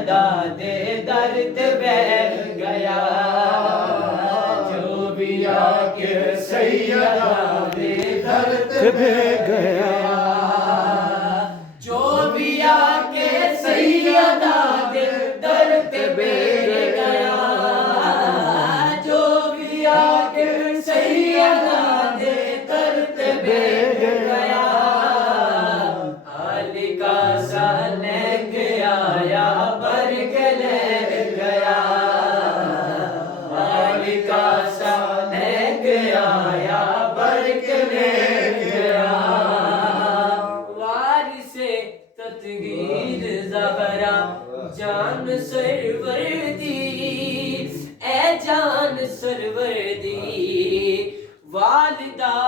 سیدہ دے درد بہ گیا، جو بھی آ کے سیدہ دے درد بہ گیا، جو بھی آ کے سیدہ دے درد بہ گیا، جو بھی آ کے سیدہ دے درد بہ گیا، علی کا سا لے گیا یا بھر کے لے گیا، علی کا سا لے گیا یا بھر کے لے گیا، وارث تطہیر زہرا جان سرور دی، اے جان سرور دی، والدہ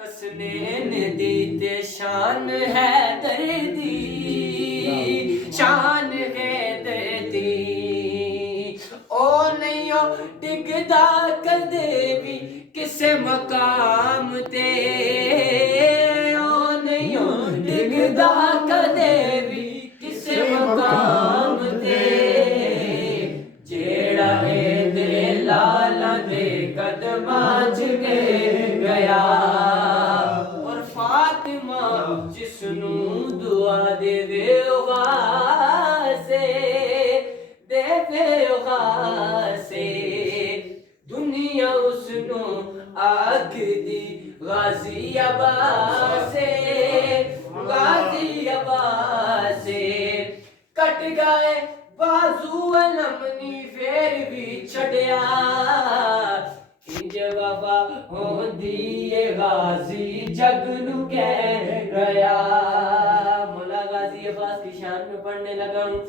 حسنین دی تے شان حیدر دی، شان حیدر دی، او نہیں او ڈگدا کدے بھی کسے مقام تے، او نہیں او ڈگدا کدے بھی کسے مقام تے، جیڑا اے دے لالا دے قدماں چ گیا، اور فاطمہ جس نوں دعا دے وے واسے، دے وے واسے، دنیا اس نوں آکھ دی غازی عباسے، غازی عباسے، کٹ گئے بازو علمنی پھر بھی چھڑیا، انج وفا ہوندی اے غازی جگ نو کہہ گیا۔ مولا غازی عباس کی شان میں پڑھنے لگا ہوں۔